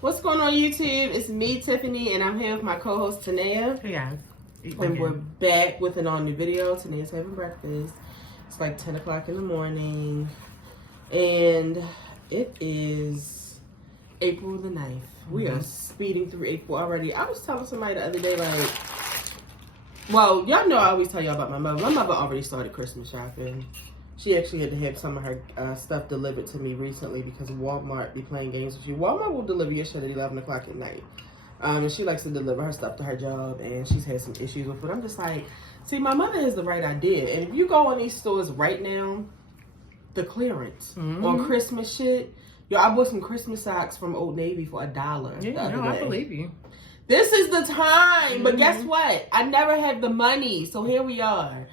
What's going on YouTube? It's me, Tiffany, and I'm here with my co-host, Tanea. Hey guys. And we're back with an all-new video. Tanea's having breakfast. It's like 10 o'clock in the morning. And it is April the 9th. We are speeding through April already. I was telling somebody the other day, like, well, y'all know I always tell y'all about my mother. My mother already started Christmas shopping. She actually had to have some of her stuff delivered to me recently because Walmart be playing games with you. Walmart will deliver your shit at 11 o'clock at night. And she likes to deliver her stuff to her job, and she's had some issues with it. I'm just like, see, my mother has the right idea. And if you go in these stores right now, the clearance on Christmas shit. Yo, I bought some Christmas socks from Old Navy for $1 the other day. I believe you. This is the time. But guess what? I never had the money, so here we are.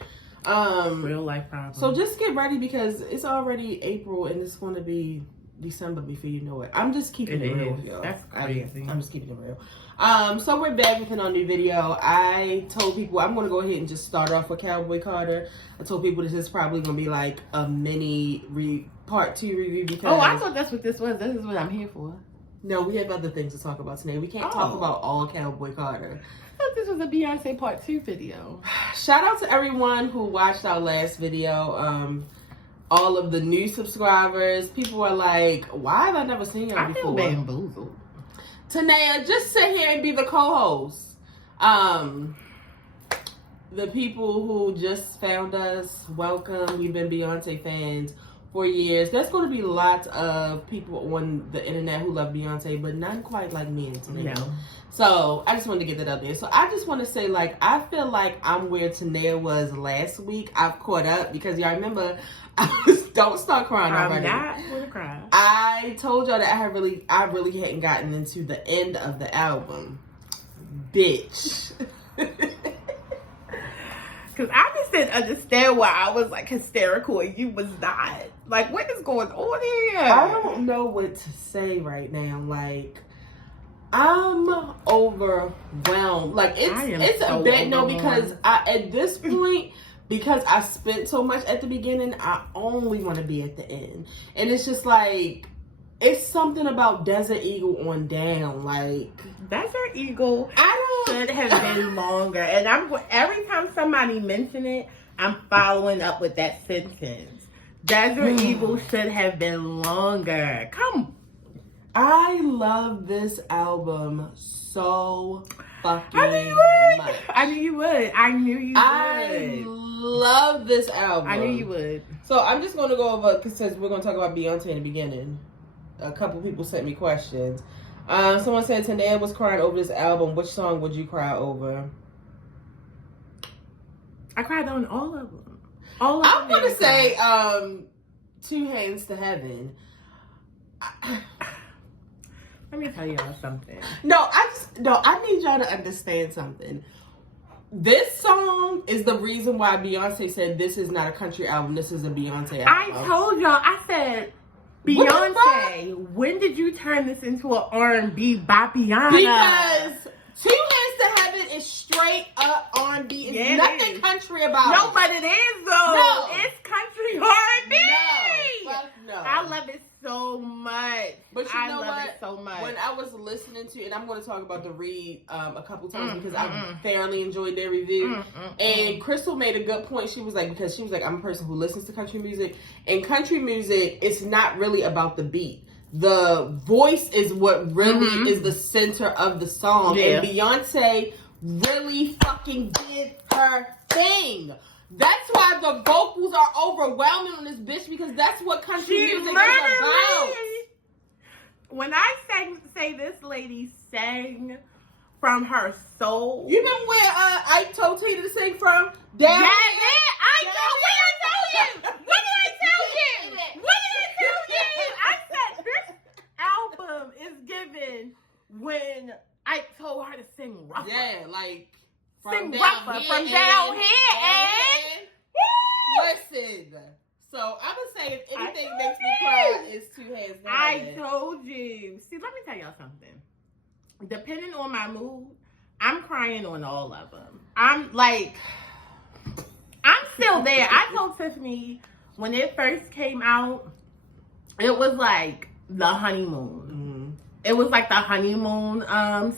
Real life problem. So just get ready because it's already April and it's going to be December before you know it. I'm just keeping it real with y'all. That's crazy. I'm just keeping it real. So we're back with a new video. I told people I'm going to go ahead and just start off with Cowboy Carter. I told people this is probably going to be like a mini part 2 review because... Oh, I thought that's what this was. This is what I'm here for. No, we have other things to talk about today. We can't talk about all Cowboy Carter. I thought this was a Beyonce part 2 video. Shout out to everyone who watched our last video. All of the new subscribers. People are like, why have I never seen y'all before? I feel bamboozled. Tanea, just sit here and be the co-host. The people who just found us, welcome. We've been Beyonce fans for years. There's going to be lots of people on the internet who love Beyonce, but none quite like me and Tanea. No. So I just wanted to get that out there. So I just want to say, like, I feel like I'm where Tanea was last week. I've caught up because y'all remember, don't start crying already. I'm not going to cry. I told y'all that I really hadn't gotten into the end of the album. Bitch. Because I just didn't understand why I was like hysterical and you was not. Like, what is going on here? I don't know what to say right now. Like, I'm overwhelmed. Like, it's a bit because at this point, because I spent so much at the beginning, I only want to be at the end. And it's just like, it's something about Desert Eagle on down. Like, Desert Eagle should have been longer. And every time somebody mention it, I'm following up with that sentence. Desert Eagle should have been longer. Come. I love this album so fucking I knew you would. much. I knew you would. I knew you would. I love this album. I knew you would. So I'm just going to go over, because since we're going to talk about Beyonce in the beginning, a couple people sent me questions. Someone said Tanea was crying over this album. Which song would you cry over? I cried on all of them. I'm going to say Two Hands to Heaven. Let me tell y'all something. I need y'all to understand something. This song is the reason why Beyonce said this is not a country album. This is a Beyonce album. I told y'all. I said, Beyonce, when did you turn this into an R&B by Beyonce? Because Two Hands to Heaven is straight up R&B. It's nothing country about it. No, but it is though. No. It's country R&B. No. Fuck no. I love it so much. But I love it so much. When I was listening to, and I'm going to talk about the read a couple times because I thoroughly enjoyed their review. And Crystal made a good point. She was like, I'm a person who listens to country music. And country music, it's not really about the beat. The voice is what really is the center of the song. Yeah. And Beyonce really fucking did her thing. That's why the vocals are overwhelming on this bitch, because that's what country music is about. When I say this lady sang from her soul. You know where I told Tina to sing from? Down What did I tell you? I said this album is given when I told her to sing rougher. Yeah, like sing rougher from down here and listen. So I'm gonna say if anything makes me cry, it's Two Hands to Heaven. I told you. See, let me tell y'all something. Depending on my mood, I'm crying on all of them. I'm still there. I told Tiffany when it first came out, it was like the honeymoon. it was like the honeymoon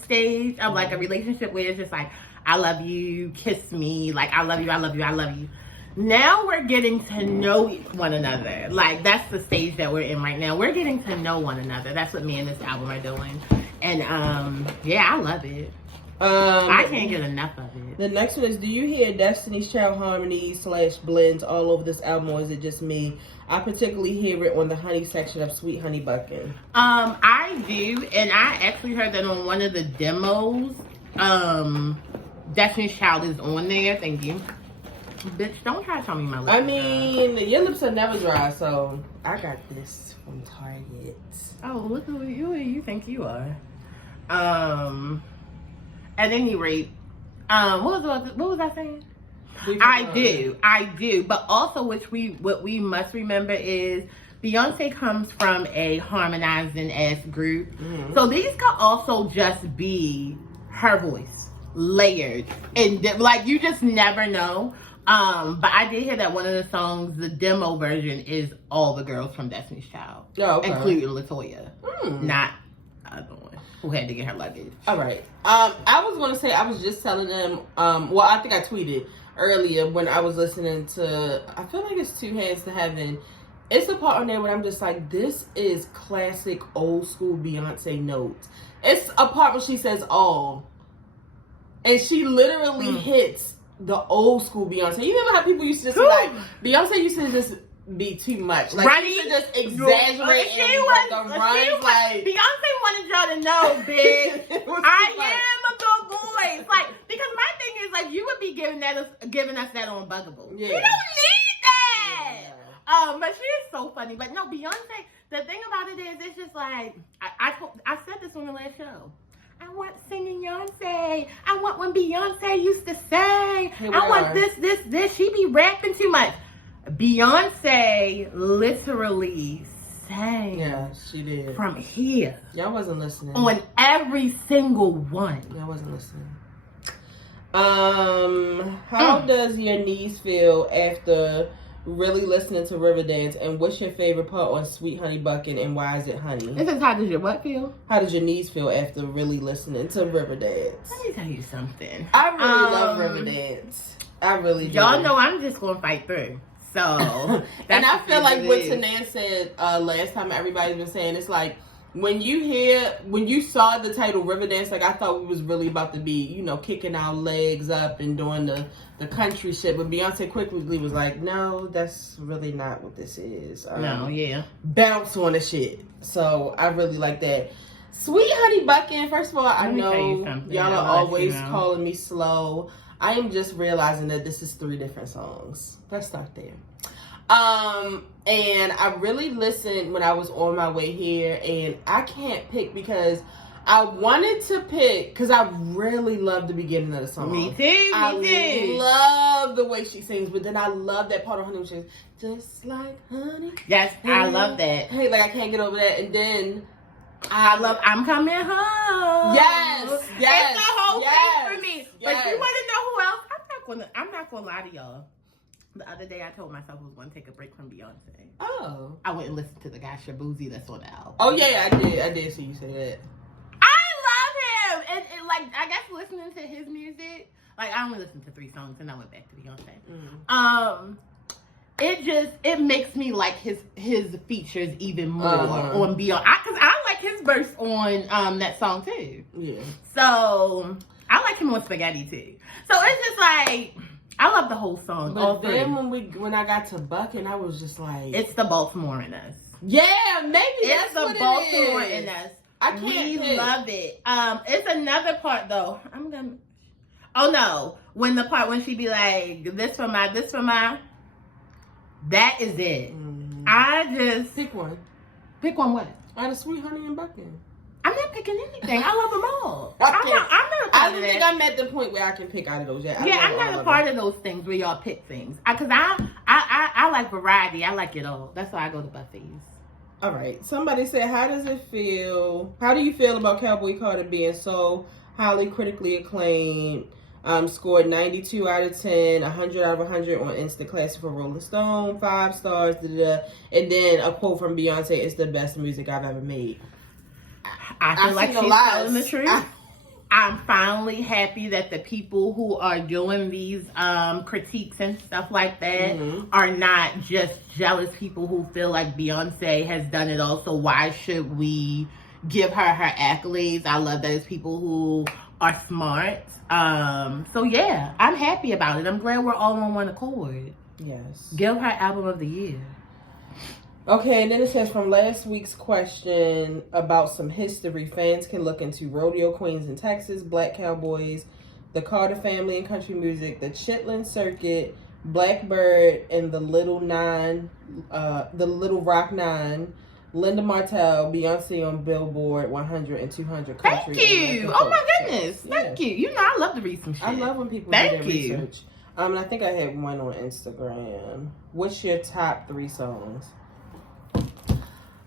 stage of like a relationship where it's just like, I love you, kiss me, like I love you, I love you, I love you. Now we're getting to know one another. Like, that's the stage that we're in right now. We're getting to know one another. That's what me and this album are doing. And yeah, I love it. I can't get enough of it. The next one is, do you hear Destiny's Child harmonies / blends all over this album, or is it just me? I particularly hear it on the honey section of Sweet Honey Buckin'. I do, and I actually heard that on one of the demos. Destiny's Child is on there. Thank you. Bitch, don't try to tell me my lips. I mean, your lips are never dry, so I got this from Target. Oh, look who you think you are. At any rate, what was I saying? I do. But also, what we must remember is Beyonce comes from a harmonizing ass group. Mm-hmm. So these could also just be her voice layered, and like you just never know. But I did hear that one of the songs, the demo version, is all the girls from Destiny's Child, including LaToya, not the other one who had to get her luggage. All right. I was going to say, I was just telling them, well, I think I tweeted earlier when I was listening to, I feel like it's Two Hands to Heaven. It's the part on there where I'm just like, this is classic old school Beyonce notes. It's a part where she says all. And she literally hits the old school Beyonce. You remember how people used to just be like, Beyonce used to just be too much. Like, Running, she used to just exaggerate Beyonce wanted y'all to know, bitch, I am a good voice. Like, because my thing is, like, you would be giving us that on Buggable. Yeah. You don't need that. Yeah. But she is so funny. But no, Beyonce, the thing about it is, it's just like, I said this on the last show. I want singing Beyonce. I want when Beyonce used to sing. I want this. She be rapping too much. Beyonce literally sang. Yeah, she did. From here. Y'all wasn't listening. On every single one. Y'all wasn't listening. How does your knees feel after really listening to Riverdance, and what's your favorite part on Sweet Honey Buckin', and why is it honey? It says, how does your what feel? How does your knees feel after really listening to Riverdance? Let me tell you something. I really love Riverdance. I really do. Y'all know I'm just going to fight through. So, and I feel like what Tanan said last time, everybody's been saying, it's like, when you saw the title Riverdance, like, I thought we was really about to be, kicking our legs up and doing the country shit. But Beyonce quickly was like, no, that's really not what this is. Bounce on the shit. So I really like that. Sweet Honey Buckin', first of all, I know y'all are always calling me slow. I am just realizing that this is 3 different songs. Let's start there. And I really listened when I was on my way here, and I can't pick because I wanted to pick because I really love the beginning of the song. Me too. I love the way she sings, but then I love that part of honey when she's just like honey. Yes, I love that. Hey, like I can't get over that. And then I'm coming home. Yes. It's the whole thing for me. Yes. But you want to know who else? I'm not gonna lie to y'all. The other day, I told myself I was going to take a break from Beyonce. Oh. I went and listened to the guy Shabuzi that's on the album. Oh, yeah, I did see you say that. I love him! And like, I guess listening to his music, like, I only listened to 3 songs, and I went back to Beyonce. It makes me like his features even more on Beyonce. Because I like his verse on that song, too. Yeah. So, I like him on Spaghetti, too. So, it's just like... I love the whole song. But then when I got to Buckin', I was just like... It's the Baltimore in us. Yeah, maybe that's what it is. It's the Baltimore in us. I can't We love it. It's another part, though. Oh, no. When she be like, this for my... That is it. I just... Pick one. Pick one what? Out of Sweet Honey and Buckin'. I'm not picking anything. I love them all. I'm not I don't think I'm at the point where I can pick out of those yet. I'm not a part of those things where y'all pick things. Because I like variety. I like it all. That's why I go to buffets. All right. Somebody said, how do you feel about Cowboy Carter being so highly critically acclaimed? Scored 92 out of 10, 100 out of 100 on Instant Classic for Rolling Stone, 5 stars, and then a quote from Beyonce, it's the best music I've ever made. I feel like seen she's no lies. telling the truth. I'm finally happy that the people who are doing these critiques and stuff like that are not just jealous people who feel like Beyonce has done it all. So why should we give her accolades? I love those people who are smart. So yeah, I'm happy about it. I'm glad we're all on one accord. Yes. Give her album of the year. Okay, and then it says from last week's question about some history, fans can look into rodeo queens in Texas, black cowboys, the Carter family in country music, the Chitlin Circuit, Blackbird, and the Little Rock Nine, Linda Martell, Beyonce on Billboard 100 and 200 country. Thank you. Oh my goodness. Thank you. You know I love to read some shit. I love when people do their research. And I think I had one on Instagram. What's your top 3 songs?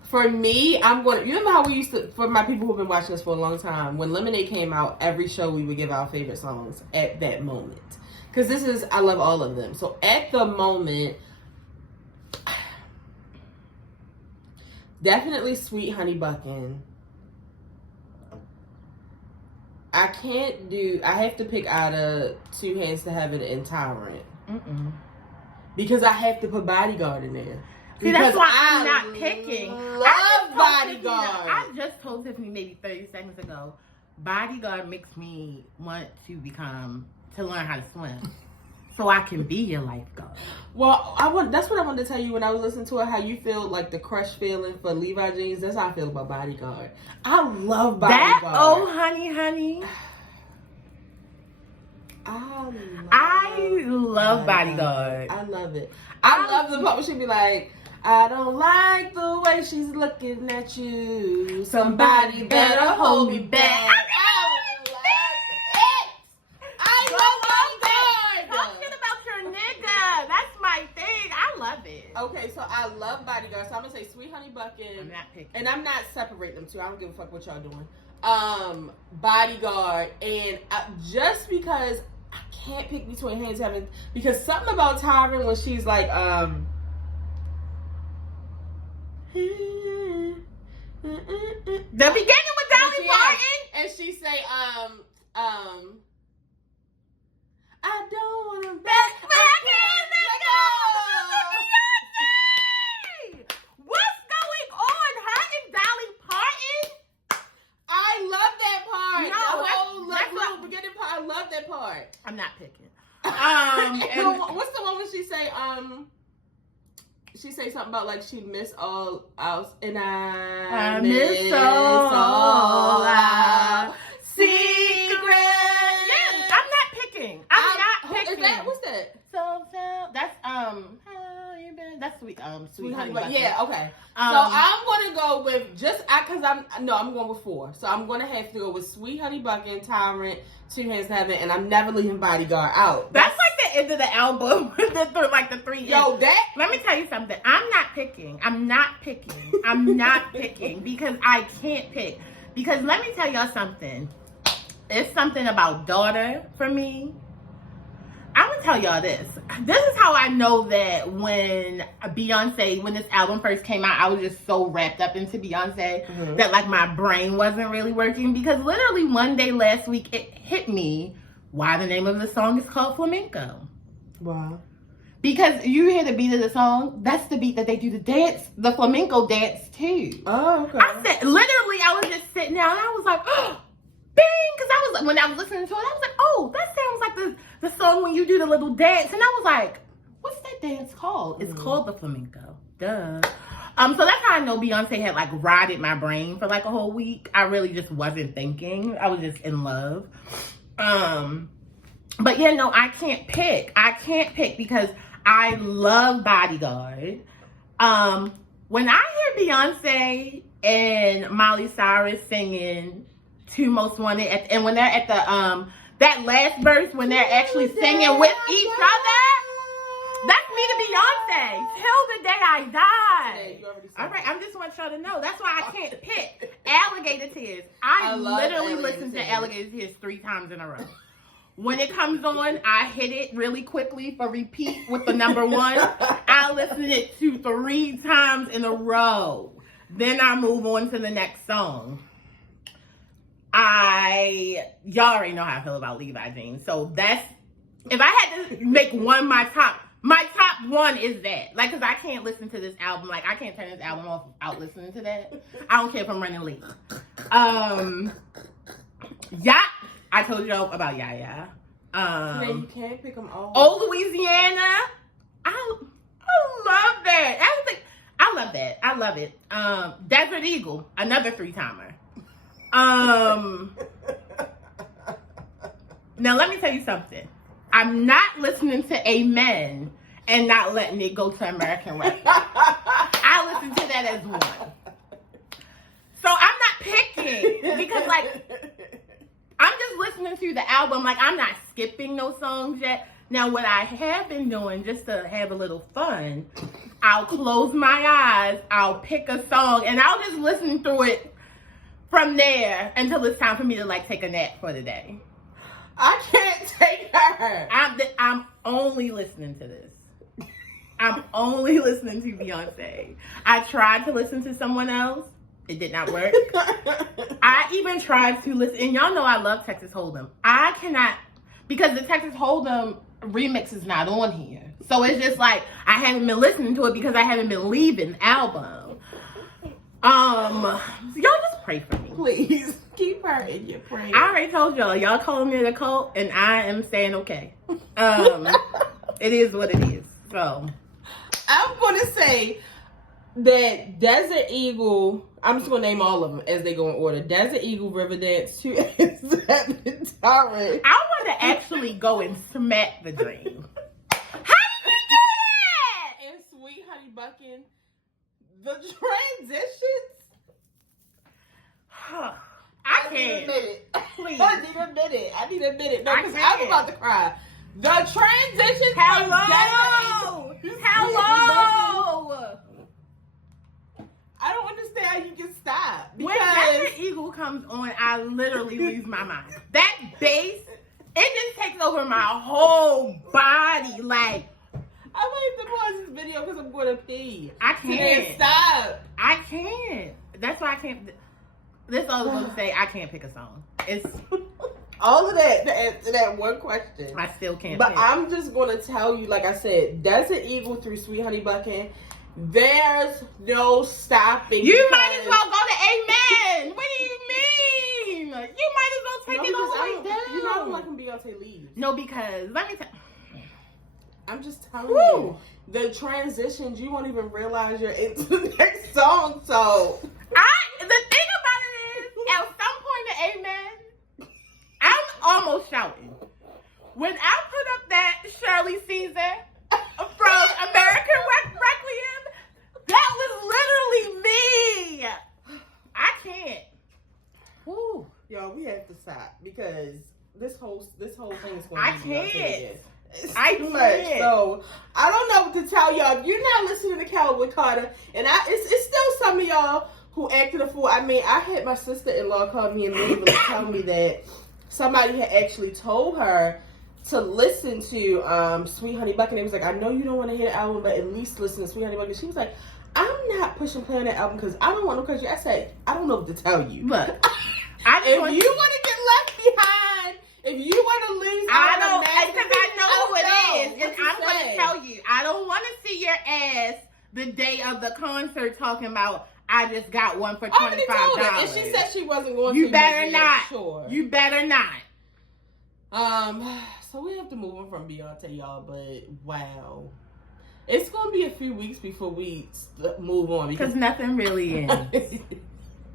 For me, I'm going to... You remember how we used to... For my people who've been watching this for a long time, when Lemonade came out, every show we would give our favorite songs at that moment. Because this is... I love all of them. So at the moment... Definitely Sweet Honey Buckin'. I can't do... I have to pick out of Two Hands to Heaven and Tyrant. Because I have to put Bodyguard in there. See, that's why I'm not picking. Love Bodyguard. I just told Tiffany maybe 30 seconds ago, Bodyguard makes me want to learn how to swim. So I can be your lifeguard. Well, that's what I wanted to tell you when I was listening to it, how you feel like the crush feeling for Levi jeans. That's how I feel about Bodyguard. I love Bodyguard. That, oh, honey. I love Bodyguard. I love it. I love the part where she be like, I don't like the way she's looking at you. Somebody better hold me back. I love Bodyguard. Talk shit about your nigga. That's my thing. I love it. Okay, so I love Bodyguard. So I'm gonna say Sweet Honey Buckin'. I'm not picking. And I'm not separating them two. I don't give a fuck what y'all doing. Bodyguard, and just because I can't pick between Hands Having, because something about Tyron when she's like the beginning with Dolly Parton, and she say I don't want to back, but I can't let go. What's going on? Her and Dolly Parton? I love that part. No, that's the beginning part. I love that part. I'm not picking. And what's the one when she say she say something about like she miss all else and I miss all our secrets. Yes, I'm not picking. I'm not picking. Is that what's that? So that's how you been? That's sweet honey. But yeah, okay. So I'm gonna go with I'm going with 4. So I'm gonna have to go with Sweet Honey Buckin', Tyrant, Two Hands to Heaven, and I'm never leaving Bodyguard out. That's like the end of the album with the 3. Yo, that. Let me tell you something. I'm not picking because I can't pick. Because let me tell y'all something. It's something about Daughter for me. I'm gonna tell y'all this. This is how I know that when this album first came out, I was just so wrapped up into Beyonce that like my brain wasn't really working, because literally one day last week it hit me why the name of the song is called Flamenco. Wow. Because you hear the beat of the song, that's the beat that they do the flamenco dance too. Oh, okay. I was just sitting down and I was like, oh, bang, because when I was listening to it, I was like, oh, that sounds like the song when you do the little dance. And I was like, what's that dance called? It's called the flamenco. Duh. So that's how I know Beyonce had like rotted my brain for like a whole week. I really just wasn't thinking. I was just in love. But yeah, no, I can't pick because I love Bodyguard. When I hear Beyonce and Miley Cyrus singing Two Most Wanted, and when they're at the that last verse, when they're actually singing with each other, that's me to Beyonce till the day I die. All right, I just want y'all to know. That's why I can't pick. Alligator Tears. I literally listened to Alligator Tears 3 times in a row. When it comes on, I hit it really quickly for repeat with the number 1. I listen it to 3 times in a row. Then I move on to the next song. y'all already know how I feel about Levi Jeans. So that's, if I had to make one my top one is that. Like, because I can't listen to this album. Like, I can't turn this album off without listening to that. I don't care if I'm running late. Yeah, I told y'all about Yaya. You can't pick them all. Old Louisiana. I love that. I love that. I love it. Desert Eagle, another 3-timer. Now let me tell you something. I'm not listening to Amen and not letting it go to American Rap. I listen to that as one. So I'm not picking because, like, I'm just listening to the album. Like, I'm not skipping those songs yet. Now, what I have been doing, just to have a little fun, I'll close my eyes, I'll pick a song, and I'll just listen through it from there until it's time for me to, like, take a nap for the day. I can't take her. I'm only listening to this. I'm only listening to Beyonce. I tried to listen to someone else. It did not work. I even tried to listen, and y'all know I love Texas Hold'em. I cannot, because the Texas Hold'em remix is not on here. So it's just like, I haven't been listening to it because I haven't been leaving the album. So y'all just pray for me. Please, keep her in your prayers. I already told y'all calling me the cult, and I am saying okay. It is what it is. So I'm going to say that Desert Eagle, I'm just going to name all of them as they go in order. Desert Eagle, Riverdance, 2 and 7 Torrent. I want to actually go and smack the dream. How did we do that? And Sweet Honey Buckin'. The transitions. I can't. Please. Please. I need a minute. No, because can't. I'm about to cry. The transitions. Hello. Hello. I don't understand how you can stop. When Desert Eagle comes on, I literally lose my mind. That bass, it just takes over my whole body. Like, I might have to pause this video because I'm going to pee. I can't. Stop. I can't. That's why I can't. This all I'm going to say, I can't pick a song. It's all of that to answer that one question. I still can't But pick. I'm just going to tell you, like I said, Desert Eagle through Sweet Honey Buckin'. There's no stopping. You might as well go to Amen. What do you mean? You might as well take it all the way down. You know I don't like when Beyonce leaves. No, because let me tell I'm just telling you, the transitions, you won't even realize you're into the next song. So the thing about it is, at some point in Amen, I'm almost shouting. When I put up that Shirley Caesar from American Requiem, that was literally me. I can't. Woo. Y'all, we have to stop because this whole thing is going to be I Beyonce can't. again. It's I too can't. much. So I don't know what to tell y'all. If you're not listening to Cowboy Carter, and it's still some of y'all who acted a fool. I mean, I had my sister-in-law call me and literally tell me that somebody had actually told her to listen to Sweet Honey Buckin'. It was like, I know you don't want to hear the album, but at least listen to Sweet Honey Buckin'. She was like, I'm not pushing play on that album because I don't want no country. I said, I don't know what to tell you. Look, if you want to get left behind, if you want to lose I out know, on that, because I know who it is. And I'm going going to tell you, I don't want to see your ass the day of the concert talking about, I just got one for $25. And she said she wasn't going to. You better not. Sure. You better not. So we have to move on from Beyonce, y'all, but wow. It's going to be a few weeks before we move on. Because nothing really is.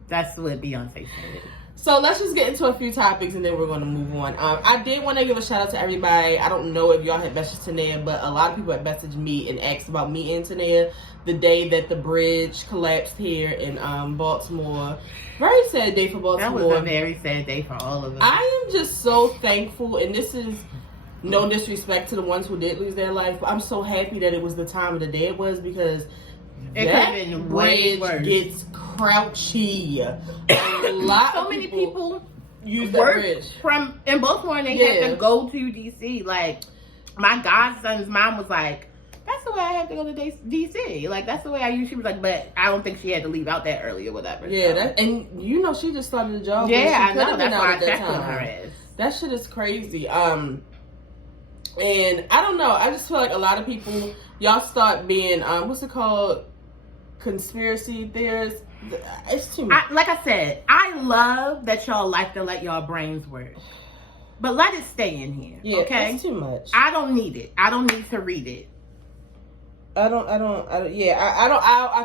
That's what Beyonce said. So let's just get into a few topics and then we're going to move on. I did want to give a shout out to everybody. I don't know if y'all had messaged Tanea, but a lot of people had messaged me and asked about me and Tanea the day that the bridge collapsed here in Baltimore. Very sad day for Baltimore. That was a very sad day for all of us. I am just so thankful, and this is no disrespect to the ones who did lose their life, but I'm so happy that it was the time of the day it was because it that could have been way bridge worse. gets crouchy. A lot so of many people use that bridge. From in Baltimore and they had to go to DC. Like, my godson's mom was like, that's the way I had to go to DC. Like, that's the way I used. She was like, but I don't think she had to leave out that early or whatever. Yeah, so. and you know, she just started a job. Yeah, I know. That's That's why I checked on her ass. That shit is crazy. And I don't know. I just feel like a lot of people, y'all start being, what's it called? Conspiracy theorists. It's too much. Like I said, I love that y'all like to let y'all brains work. But let it stay in here. Yeah, okay? It's too much. I don't need it. I don't need to read it. I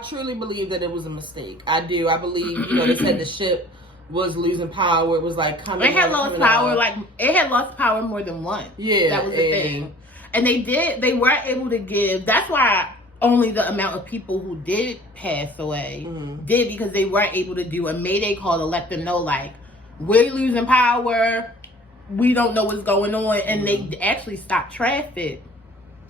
truly believe that it was a mistake. I do. I believe, you know, they said the ship was losing power. It was like coming. It had lost power. Like, it had lost power more than once. Yeah. That was the thing. And they were able to give, that's why only the amount of people who did pass away did, because they weren't able to do a mayday call to let them know, like, we're losing power. We don't know what's going on. And they actually stopped traffic.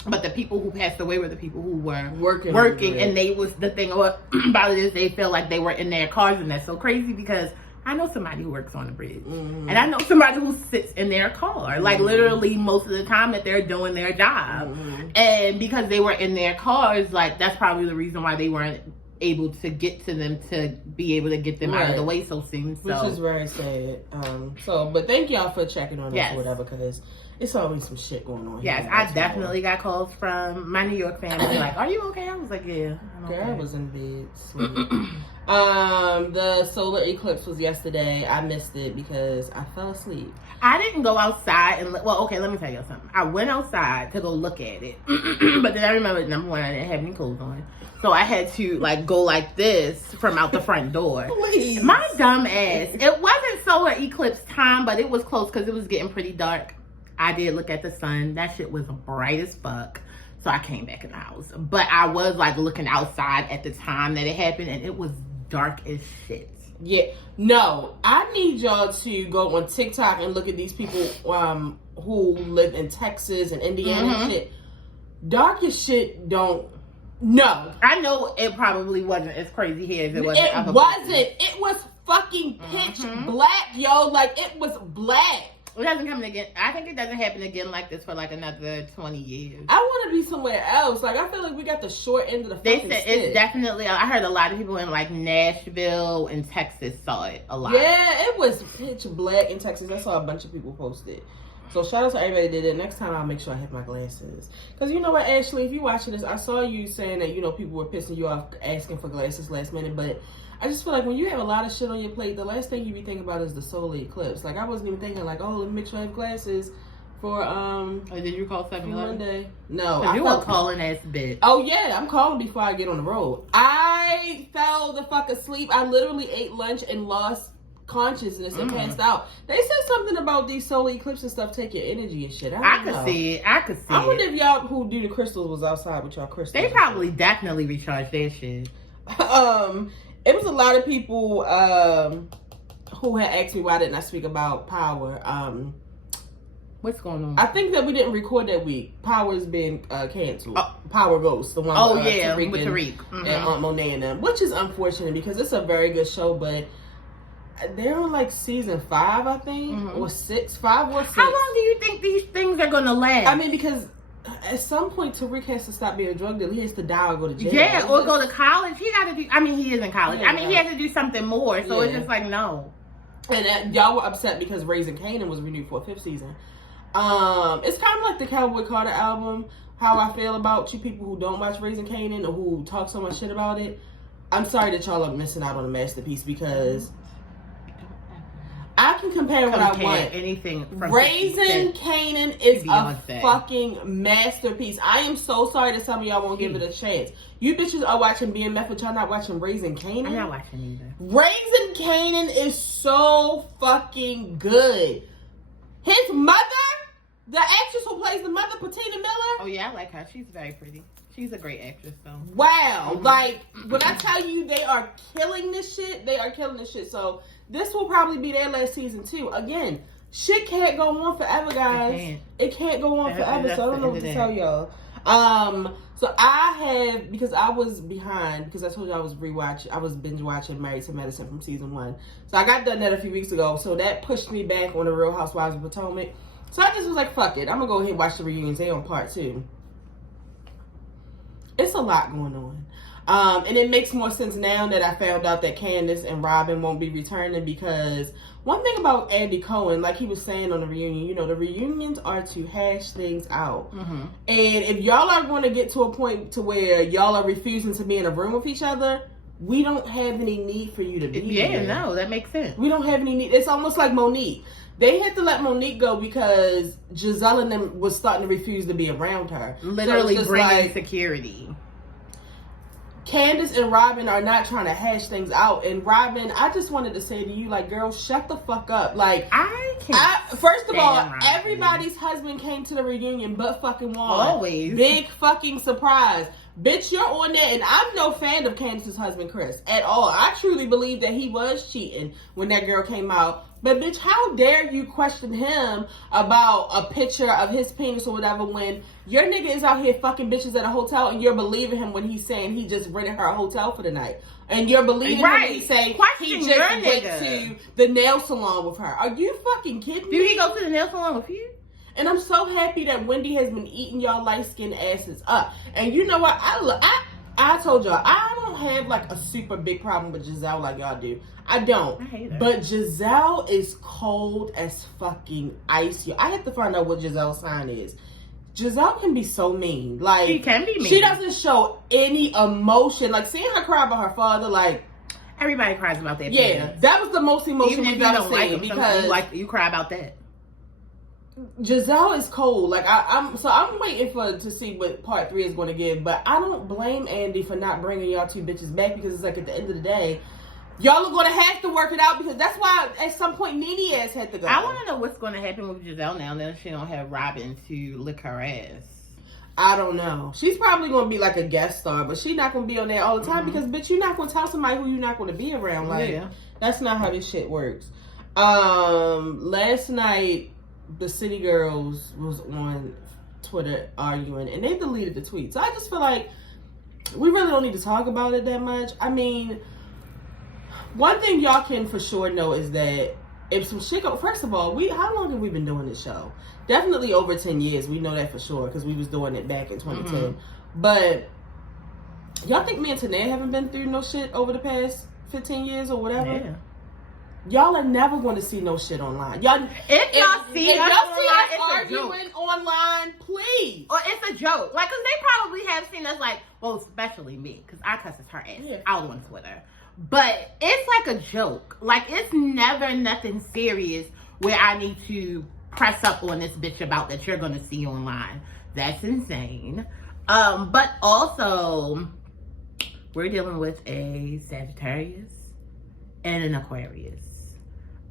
But the people who passed away were the people who were working. And they was, the thing about it is they feel like they were in their cars. And that's so crazy, because I know somebody who works on the bridge. And I know somebody who sits in their car. Like, literally most of the time that they're doing their job. And because they were in their cars, like, that's probably the reason why they weren't able to get to them, to be able to get them out of the way so soon. So. Which is very sad. But thank y'all for checking on us or whatever, because it's always some shit going on. Yes, I definitely got calls from my New York family like, "Are you okay?" I was like, "Yeah, I'm okay." Girl, I was in bed sleeping. The solar eclipse was yesterday. I missed it because I fell asleep. I didn't go outside and let me tell you something. I went outside to go look at it, but then I remembered, number one, I didn't have any clothes on, so I had to like go like this from out the front door. Please. My dumb ass. It wasn't solar eclipse time, but it was close because it was getting pretty dark. I did look at the sun. That shit was bright as fuck. So I came back in the house. But I was like looking outside at the time that it happened, and it was dark as shit. Yeah. No, I need y'all to go on TikTok and look at these people who live in Texas and Indiana and shit. Dark as shit don't. No. I know it probably wasn't as crazy here as it was. It wasn't. It was fucking pitch black, yo. Like, it was black. It doesn't come again. I think it doesn't happen again like this for like another 20 years. I want to be somewhere else. Like, I feel like we got the short end of the fucking stick. It's definitely, I heard a lot of people in like Nashville and Texas saw it a lot. Yeah, it was pitch black in Texas. I saw a bunch of people post it. So shout out to everybody that did it. Next time I'll make sure I have my glasses. Because you know what, Ashley, if you're watching this, I saw you saying that, you know, people were pissing you off asking for glasses last minute, but I just feel like when you have a lot of shit on your plate, the last thing you be thinking about is the solar eclipse. Like, I wasn't even thinking like, oh, let me make sure I have glasses for did you call 7-11? Monday? No. You were calling ass bitch. Oh yeah, I'm calling before I get on the road. I fell the fuck asleep. I literally ate lunch and lost consciousness and passed out. They said something about these solar eclipse and stuff take your energy and shit. I could see it. I wonder if y'all who do the crystals was outside with y'all crystals. They probably definitely recharge their shit. It was a lot of people who had asked me why didn't I speak about Power. What's going on? I think that we didn't record that week. Power's been canceled. Power Ghost, the one with Tariq and Aunt Monet and them, which is unfortunate because it's a very good show, but they're on like season 5, I think, or 6. 5 or 6. How long do you think these things are gonna last? I mean, because at some point, Tariq has to stop being a drug dealer. He has to die or go to jail. Yeah, or go to college. He got to do. I mean, he is in college. I mean, he has to do something more. So it's just like no. And y'all were upset because Raising Kanan was renewed for a 5th season. It's kind of like the Cowboy Carter album. How I feel about you people who don't watch Raising Kanan or who talk so much shit about it. I'm sorry that y'all are missing out on a masterpiece because I can compare what I want. Anything from Raising Kanan is a fucking masterpiece. I am so sorry that some of y'all won't give it a chance. You bitches are watching BMF, but y'all not watching Raising Kanan. I'm not watching either. Raising Kanan is so fucking good. His mother, the actress who plays the mother, Patina Miller. Oh yeah, I like her. She's very pretty. She's a great actress, though. Wow. Like, when I tell you they are killing this shit, they are killing this shit. So, this will probably be their last season, too. Again, shit can't go on forever, guys. It can't go on forever, so I don't know what to tell y'all. So, I have, because I was behind, because I told you I was binge watching Married to Medicine from season 1. So, I got done that a few weeks ago. So, that pushed me back on the Real Housewives of Potomac. So, I just was like, fuck it. I'm going to go ahead and watch the reunions. They on part 2. it's a lot going on. And it makes more sense now that I found out that Candace and Robin won't be returning, because one thing about Andy Cohen, like he was saying on the reunion, you know, the reunions are to hash things out. Mm-hmm. And if y'all are going to get to a point to where y'all are refusing to be in a room with each other, we don't have any need for you to be here. No, that makes sense. We don't have any need. It's almost like Monique. They had to let Monique go because Giselle and them was starting to refuse to be around her. Literally so bringing security. Candace and Robin are not trying to hash things out. And Robin, I just wanted to say to you, like, girl, shut the fuck up. Like, first of all, Robin. Everybody's husband came to the reunion but fucking Juan. Always. Big fucking surprise. Bitch, you're on there, and I'm no fan of Candace's husband, Chris, at all. I truly believe that he was cheating when that girl came out. But bitch, how dare you question him about a picture of his penis or whatever when your nigga is out here fucking bitches at a hotel and you're believing him when he's saying he just rented her a hotel for the night. And you're believing him when he say he just went to the nail salon with her. Are you fucking kidding me? Did he go to the nail salon with you? And I'm so happy that Wendy has been eating y'all light-skinned asses up. And you know what? I told y'all, I don't have like a super big problem with Giselle like y'all do. I don't. I hate her. But Giselle is cold as fucking ice. I have to find out what Giselle's sign is. Giselle can be so mean. Like, she can be mean. She doesn't show any emotion. Like, seeing her cry about her father, like, everybody cries about that. Yeah, parents. that was the most emotional Even if we've you ever don't like seen, them, because you cry about that. Giselle is cold. Like, I'm waiting to see what part 3 is going to give. But I don't blame Andy for not bringing y'all two bitches back, because it's like at the end of the day, y'all are going to have to work it out, because that's why at some point Nene ass had to go. I want to know what's going to happen with Giselle now that she don't have Robin to lick her ass. I don't know. She's probably going to be like a guest star, but she's not going to be on there all the time, because bitch, you're not going to tell somebody who you're not going to be around. Like, that's not how this shit works. Last night, the City Girls was on Twitter arguing, and they deleted the tweet. So I just feel like we really don't need to talk about it that much. I mean, one thing y'all can for sure know is that if some shit go, first of all, how long have we been doing this show? Definitely over 10 years. We know that for sure, because we was doing it back in 2010. Mm-hmm. But y'all think me and Tanae haven't been through no shit over the past 15 years or whatever? Yeah. Y'all are never going to see no shit online. If y'all see us arguing online, please. Or it's a joke. Like, because they probably have seen us, like, well, especially me, because I cusses her ass out on Twitter. But it's like a joke. Like, it's never nothing serious where I need to press up on this bitch about that you're going to see online. That's insane. But also, we're dealing with a Sagittarius and an Aquarius.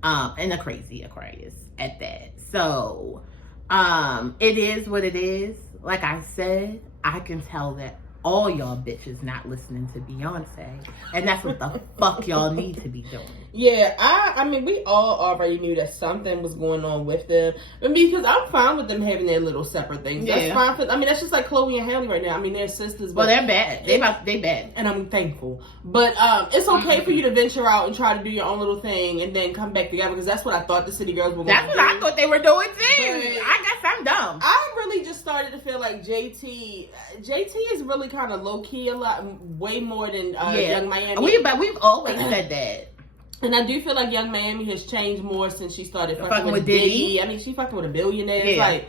And a crazy Aquarius at that. So, it is what it is. Like I said, I can tell that all y'all bitches not listening to Beyonce, and that's what the fuck y'all need to be doing. Yeah, I mean, we all already knew that something was going on with them. I mean, because I'm fine with them having their little separate things. Yeah. That's fine. I mean, that's just like Chloe and Halle right now. I mean, they're sisters. But well, they're bad. They bad. And I'm thankful. But it's okay for you to venture out and try to do your own little thing and then come back together, because that's what I thought the City Girls were going to do. That's what I thought they were doing too. But I guess I'm dumb. I really just started to feel like JT is really kind of low-key a lot, way more than Young Miami. But we've always said that. And I do feel like Young Miami has changed more since she started fucking with Diddy. I mean, she fucking with a billionaire. It's like,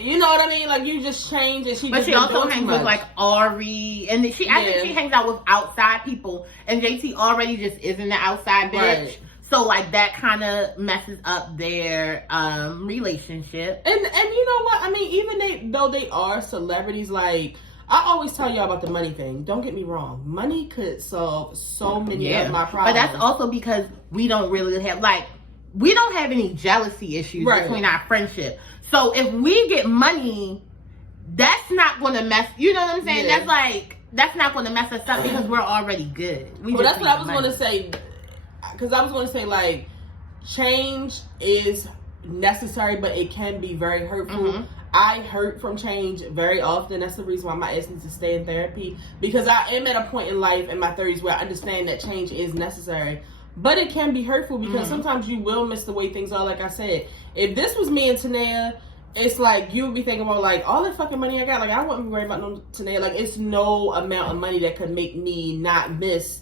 you know what I mean? Like, you just change, and she also hangs with like Ari, and I think she hangs out with outside people, and JT already just isn't the outside bitch. Right. So like that kind of messes up their relationship. And you know what? I mean, even though they are celebrities, like, I always tell y'all about the money thing. Don't get me wrong. Money could solve so many of my problems. But that's also because we don't really have, we don't have any jealousy issues between our friendship. So if we get money, that's not going to mess, you know what I'm saying? Yeah. That's not going to mess us up, because we're already good. That's what I was going to say. Because I was going to say, like, change is necessary, but it can be very hurtful. Mm-hmm. I hurt from change very often. That's the reason why my ass needs to stay in therapy, because I am at a point in life in my 30s where I understand that change is necessary, but it can be hurtful, because sometimes you will miss the way things are. Like I said, if this was me and Tanea it's like you would be thinking about like all the fucking money I got. Like I wouldn't be worried about no Tanae. Like it's no amount of money that could make me not miss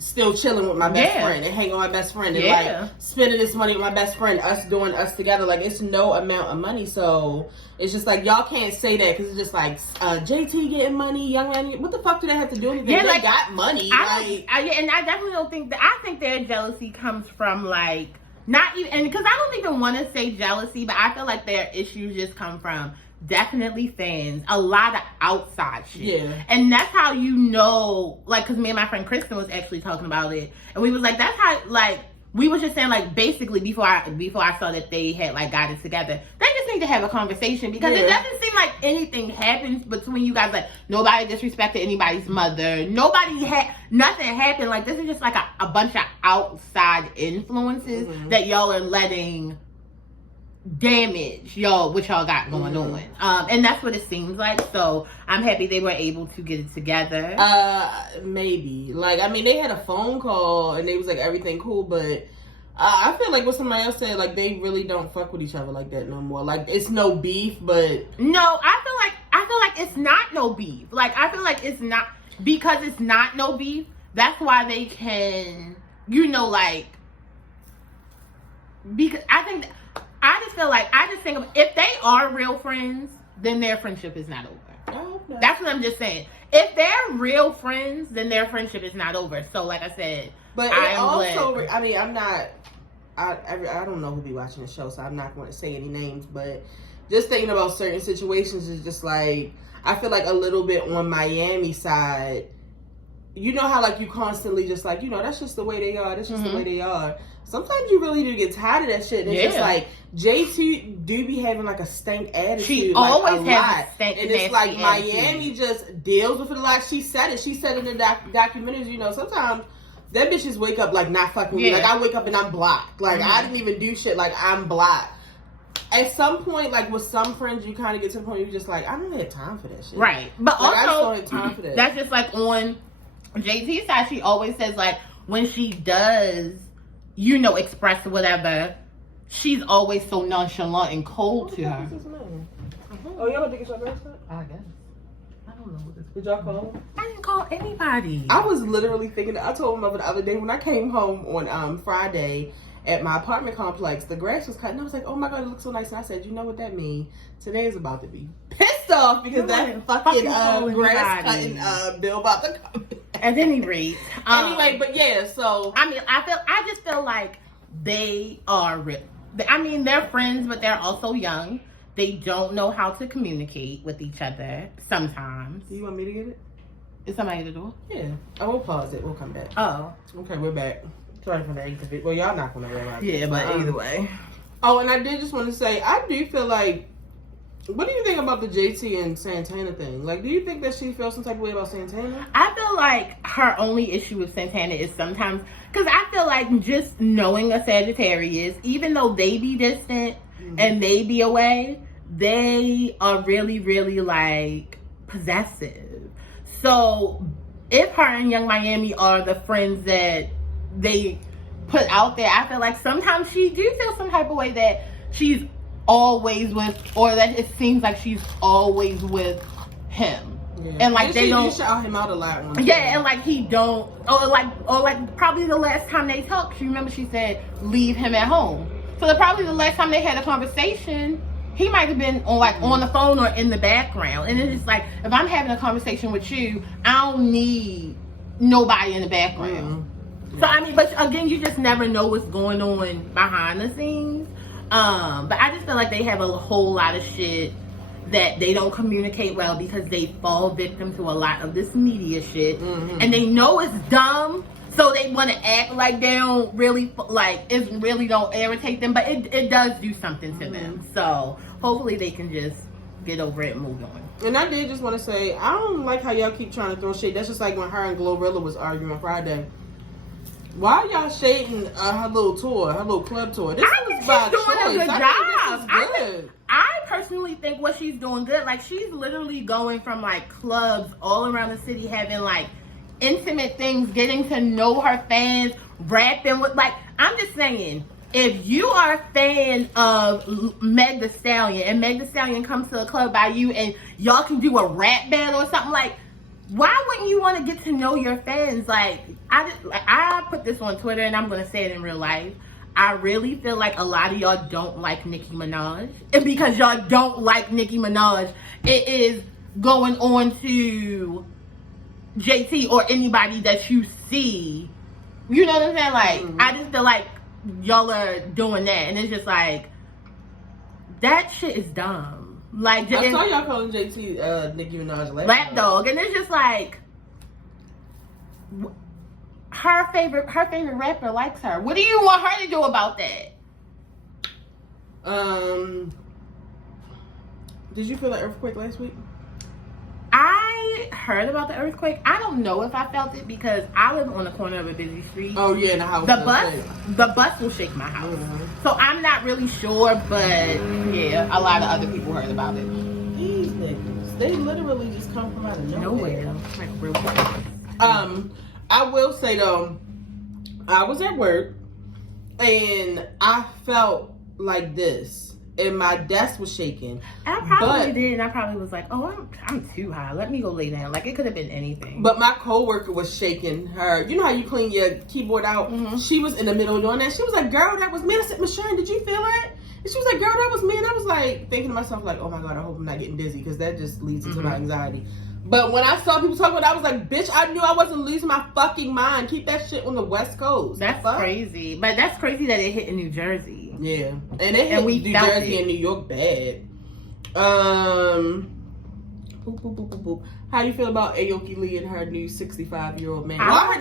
still chilling with my best friend and hanging with my best friend and like spending this money with my best friend, us doing us together. Like it's no amount of money. So it's just like y'all can't say that because it's just like JT getting money, young man. What the fuck do they have to do anything? Yeah, they like, got money. And I definitely don't think that. I think their jealousy comes from like not even, and because I don't even want to say jealousy, but I feel like their issues just come from definitely fans, a lot of outside shit. Yeah. And that's how you know, like, because me and my friend Kristen was actually talking about it, and we was like, that's how, like, we was just saying, like, basically before I saw that they had like got it together, they just need to have a conversation because it doesn't seem like anything happens between you guys. Like nobody disrespected anybody's mother, nothing happened. Like this is just like a bunch of outside influences that y'all are letting damage what y'all got going on, and that's what it seems like. So I'm happy they were able to get it together. Maybe like I mean they had a phone call and they was like everything cool, but I feel like what somebody else said, like they really don't fuck with each other like that no more. Like it's no beef, but no, I feel like it's not no beef. Like I feel like it's not, because it's not no beef. That's why they can, like, because I just think if they are real friends, then their friendship is not over. Oh, no. That's what I'm just saying. If they're real friends, then their friendship is not over. So, like I said, but I mean, I'm not. I don't know who be watching the show, so I'm not going to say any names. But just thinking about certain situations is just like I feel like a little bit on Miami side. You know how like you constantly just like that's just the way they are. That's just the way they are. Sometimes you really do get tired of that shit. And it's just like JT do be having like a stank attitude. She like, always a has lot. a stank and it's like attitude. Miami just deals with it a lot. She said it. She said in the documentaries. Sometimes that bitches wake up like not fucking me. Like I wake up and I'm blocked. Like I didn't even do shit. Like I'm blocked. At some point, like with some friends, you kind of get to the point where you're just like, I don't have time for that shit. Right. But like, also, I just don't have time for that. That's just like on JT's side, she always says like when she does, express whatever, she's always so nonchalant and cold to her. Oh, y'all about to get your bracelet? I guess. I don't know what this is. Did y'all call him? I didn't call anybody. I was literally thinking that I told him the other day when I came home on Friday at my apartment complex, the grass was cut and I was like, oh my god, it looks so nice. And I said, you know what that means? Today is about to be pissed off because that fucking grass cutting bill about to come. At any rate. Anyway, but yeah, so I mean, I just feel like they are they're friends, but they're also young. They don't know how to communicate with each other sometimes. You want me to get it? Is somebody at the door? Yeah. Oh, we'll pause it. We'll come back. Oh. Okay, we're back. Sorry for the exit. Well, y'all not gonna realize. Yeah, but either way. Oh, and I did just want to say, I do feel like, what do you think about the JT and Santana thing? Like, do you think that she feels some type of way about Santana? I feel like her only issue with Santana is sometimes, because I feel like just knowing a Sagittarius, even though they be distant and they be away, they are really, really like possessive. So if her and Young Miami are the friends that they put out there, I feel like sometimes she do feel some type of way that she's always with, or that it seems like she's always with him. Yeah. And like they don't shout him out a lot. And like he don't, or like probably the last time they talked, you remember she said leave him at home. So probably the last time they had a conversation, he might have been on the phone or in the background. And it's like, if I'm having a conversation with you, I don't need nobody in the background. So I mean, but again, you just never know what's going on behind the scenes. But I just feel like they have a whole lot of shit that they don't communicate well because they fall victim to a lot of this media shit, and they know it's dumb, so they want to act like they don't really it really don't irritate them, but it does do something to them. So hopefully they can just get over it and move on. And I did just want to say, I don't like how y'all keep trying to throw shade. That's just like when her and Glorilla was arguing Friday. Why are y'all shading her little tour, her little club tour? This was by choice. She's doing a good job. Good. I personally think what she's doing good. Like, she's literally going from like clubs all around the city, having like intimate things, getting to know her fans, rapping with I'm just saying, if you are a fan of Meg Thee Stallion and Meg Thee Stallion comes to a club by you and y'all can do a rap battle or something, like, why wouldn't you want to get to know your fans? Like, I put this on Twitter and I'm going to say it in real life. I really feel like a lot of y'all don't like Nicki Minaj. And because y'all don't like Nicki Minaj, it is going on to JT or anybody that you see. You know what I'm saying? Like, I just feel like y'all are doing that. And it's just like, that shit is dumb. Like, I saw y'all calling JT Nicki Minaj lapdog. And it's just like, her favorite rapper likes her. What do you want her to do about that? Did you feel the earthquake last week? I heard about the earthquake. I don't know if I felt it because I live on the corner of a busy street. Oh yeah, in the house. The bus will shake my house. So I'm not really sure, but yeah, a lot of other people heard about it. These niggas, they literally just come from out of nowhere. Like real quick. I will say though, I was at work and I felt like this. And my desk was shaking. I probably did, and I probably was like, "Oh, I'm too high. Let me go lay down." Like, it could have been anything. But my coworker was shaking her. You know how you clean your keyboard out? She was in the middle of doing that. She was like, "Girl, that was me." I said, "Miss Sharon, did you feel it?" And she was like, "Girl, that was me." And I was like, thinking to myself, like, "Oh my God, I hope I'm not getting dizzy," because that just leads into my anxiety. But when I saw people talking about it, I was like, bitch, I knew I wasn't losing my fucking mind. Keep that shit on the West Coast. That's crazy. But that's crazy that it hit in New Jersey. Yeah. And it hit New Jersey and New York bad. How do you feel about Aoki Lee and her new 65-year-old man? I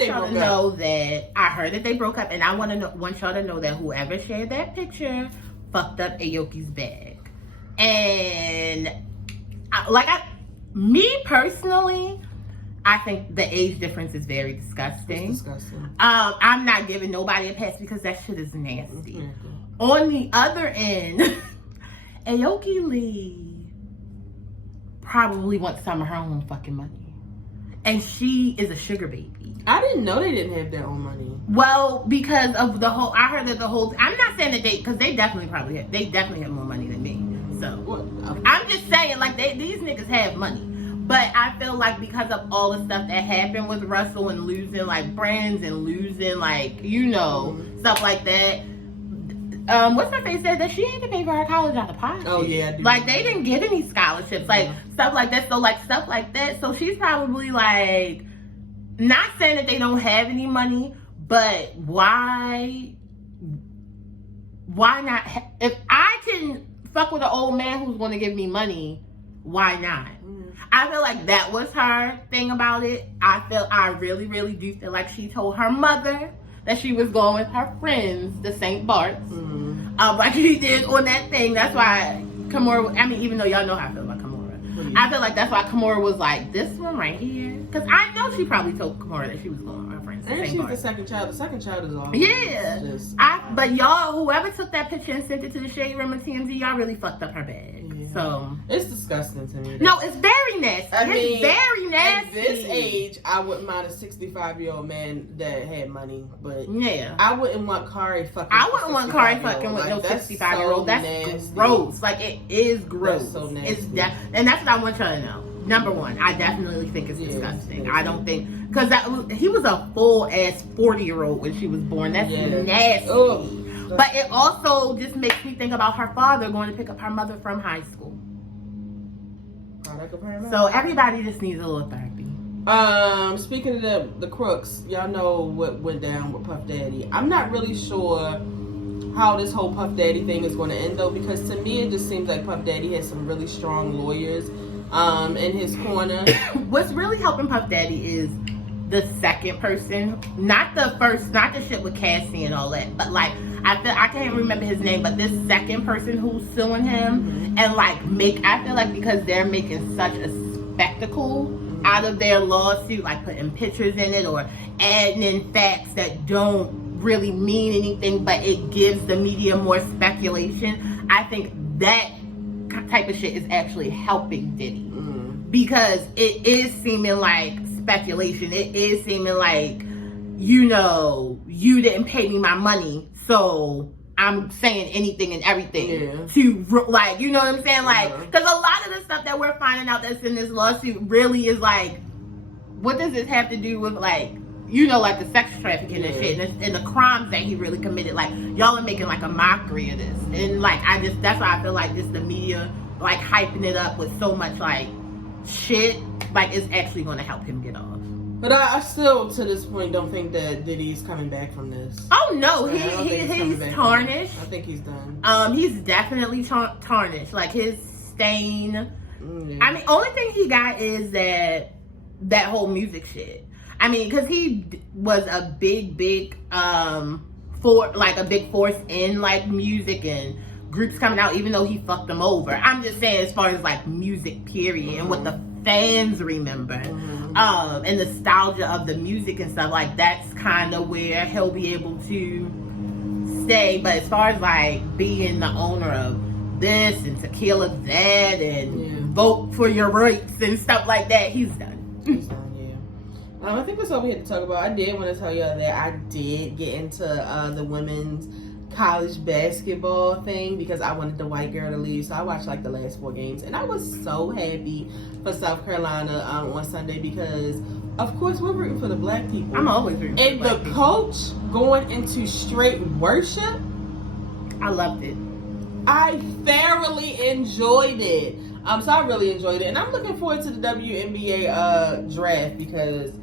heard that they broke up, and I want y'all to know that whoever shared that picture fucked up Aoki's bag. And me personally, I think the age difference is very disgusting. It's disgusting. I'm not giving nobody a pass because that shit is nasty. On the other end, Aoki Lee probably wants some of her own fucking money. And she is a sugar baby. I didn't know they didn't have their own money. Well, because of I heard that I'm not saying that because they definitely have more money than me. So, I'm just saying, like, these niggas have money. But I feel like because of all the stuff that happened with Russell and losing, like, brands and losing, like, stuff like that. What's her face said that she had to pay for her college out of pocket. Oh, yeah. Like, they didn't get any scholarships. Like, stuff like that. So, like, stuff like that. So, she's probably, like, not saying that they don't have any money, but why not? If I can fuck with an old man who's going to give me money, why not? I feel like that was her thing about it. I really, really do feel like she told her mother that she was going with her friends, the St. Bart's, like she did on that thing. That's why Kimora, even though y'all know how I feel about Kimora, I feel like that's why Kimora was like, this one right here. Because I know she probably told Kimora that she was going with her friends. And she's the second child. The second child is all. Yeah. But y'all, whoever took that picture and sent it to the Shade Room of TMZ, y'all really fucked up her bag. Yeah. So it's disgusting to me. No, it's very nasty. It's very nasty. At this age, I wouldn't mind a 65-year-old man that had money, but yeah, I wouldn't want Kari fucking. I wouldn't want Kari fucking with no 65-year-old. That's nasty. Gross. Like, it is gross. That's so nasty. And that's what I want y'all to know. Number one, I definitely think it's disgusting. I don't think because he was a full ass 40-year-old when she was born. That's nasty. Ugh. But it also just makes me think about her father going to pick up her mother from high school. So everybody just needs a little therapy. Speaking of the crooks, y'all know what went down with Puff Daddy. I'm not really sure how this whole Puff Daddy thing is going to end though, because to me it just seems like Puff Daddy has some really strong lawyers in his corner. What's really helping Puff Daddy is the second person, not the first, not the shit with Cassie and all that, but like I can't remember his name, but this second person who's suing him and like I feel like because they're making such a spectacle out of their lawsuit, like putting pictures in it or adding in facts that don't really mean anything, but it gives the media more speculation. I think that type of shit is actually helping Diddy because it is seeming like speculation. It is seeming like, you didn't pay me my money, so I'm saying anything and everything Yeah. to, like, you know what I'm saying? Like, Uh-huh. because a lot of the stuff that we're finding out that's in this lawsuit really is like, what does this have to do with, like, you know, like the sex trafficking and shit and the crimes that he really committed? Like, y'all are making like a mockery of this. And like, that's why I feel like just the media, like, hyping it up with so much like shit, like, it's actually going to help him get off. But I still, to this point, don't think that Diddy's coming back from this. Oh no, he's tarnished. I think he's done. He's definitely tarnished. Like, his stain. Mm-hmm. I mean, only thing he got is that whole music shit. I mean, because he was a big force in like music and groups coming out, even though he fucked them over. I'm just saying, as far as like music, period, and what the fans remember, and nostalgia of the music and stuff, like, that's kind of where he'll be able to stay. But as far as like being the owner of this and tequila that and vote for your rights and stuff like that, he's done. He's done, yeah. I think that's all we had to talk about. I did want to tell you that I did get into the women's college basketball thing because I wanted the white girl to leave. So I watched like the last 4 games, and I was so happy for South Carolina on Sunday because, of course, we're rooting for the black people. I'm always rooting for and the black the people. coach going into straight worship, I loved it. I thoroughly enjoyed it. So I really enjoyed it, and I'm looking forward to the WNBA draft because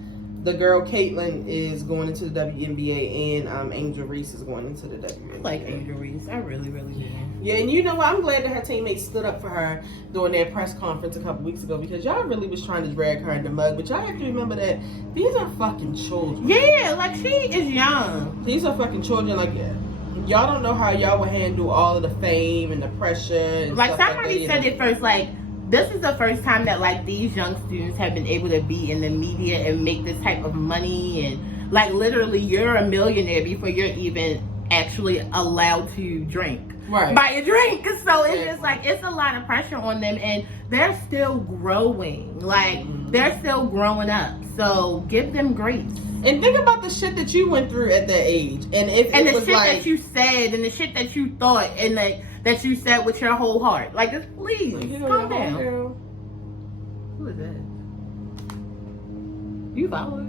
the girl Caitlyn is going into the WNBA, and Angel Reese is going into the WNBA. I like Angel Reese. I really, really do. Yeah, and you know what? I'm glad that her teammates stood up for her during their press conference a couple weeks ago because y'all really was trying to drag her in the mud. But y'all have to remember that these are fucking children. Yeah, like, she is young. These are fucking children. Like, y'all don't know how y'all will handle all of the fame and the pressure. And Like, stuff somebody like that, said it first, like, this is the first time that, like, these young students have been able to be in the media and make this type of money. And, like, literally, you're a millionaire before you're even actually allowed to drink. Right. Buy a drink. So it's just, like, it's a lot of pressure on them. And they're still growing. Like, they're still growing up. So give them grace. And think about the shit that you went through at that age. And if And it the was shit like, that you said and the shit that you thought and that you said with your whole heart. Like, just please, calm down. Girl. Who is that? You follow it?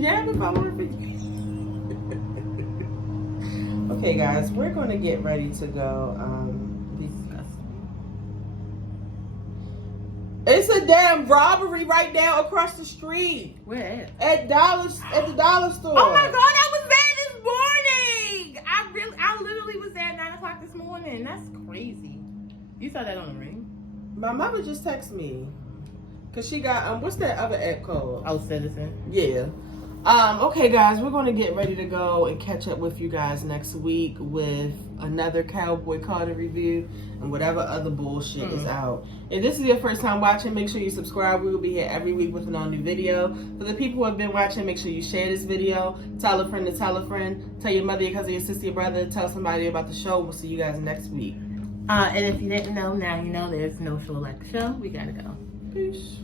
Yeah, I've been following for you. Okay, guys, we're going to get ready to go. It's a damn robbery right now across the street. Where at the dollar store. Oh my god, I was there this morning. I literally was there at 9 o'clock this morning. That's crazy. You saw that on the ring? My mother just texted me because she got what's that other app called? Oh, Citizen. Yeah. Okay, guys, we're going to get ready to go and catch up with you guys next week with another Cowboy Carter review and whatever other bullshit is out. If this is your first time watching, make sure you subscribe. We will be here every week with an all-new video. For the people who have been watching, make sure you share this video. Tell a friend to tell a friend. Tell your mother, your cousin, your sister, your brother. Tell somebody about the show. We'll see you guys next week. And if you didn't know, now you know there's no show like the show. We gotta go. Peace.